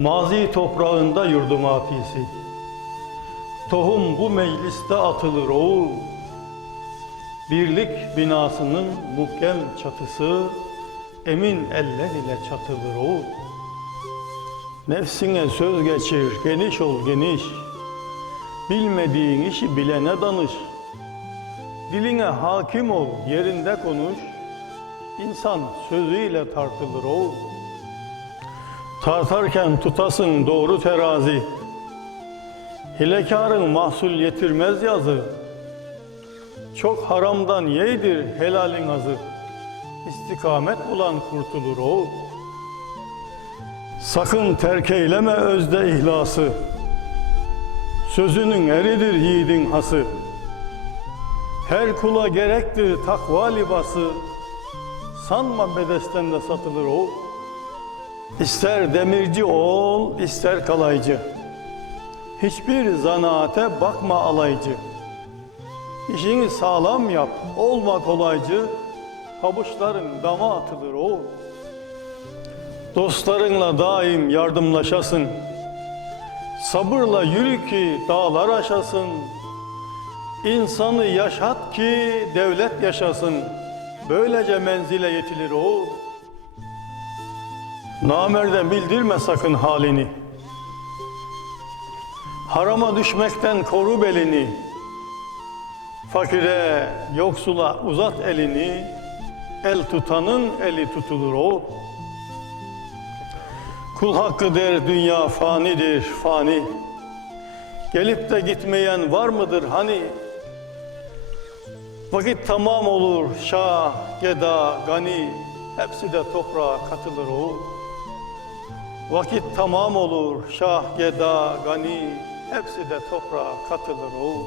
Mazi toprağında yurdum afisi. Tohum bu mecliste atılır oğul. Birlik binasının muhkem çatısı emin eller ile çatılır oğul. Nefsine söz geçir, geniş ol geniş. Bilmediğin işi bilene danış. Diline hakim ol, yerinde konuş. İnsan sözüyle tartılır oğul. Tartarken tutasın doğru terazi. Hilekarın mahsul yetirmez yazı. Çok haramdan yedir helalin azı. İstikamet bulan kurtulur oğul. Sakın terk eyleme özde ihlası. Sözünün eridir yiğidin hası. Her kula gerektir takva libası. Sanma bedesten de satılır oğul. İster demirci ol, ister kalaycı. Hiçbir zanaate bakma alaycı. İşini sağlam yap, olma kolaycı. Pabuçların dama atılır oğul. Dostlarınla daim yardımlaşasın. Sabırla yürü ki dağlar aşasın. İnsanı yaşat ki devlet yaşasın. Böylece menzile yetilir oğul. Namerden bildirme sakın halini. Harama düşmekten koru belini. Fakire, yoksula uzat elini. El tutanın eli tutulur o. Kul hakkı der dünya fanidir fani. Gelip de gitmeyen var mıdır hani? Vakit tamam olur şah, geda, gani. Hepsi de toprağa katılır o. Vakit tamam olur şah, geda, gani. Hepsi de toprağa katılır o.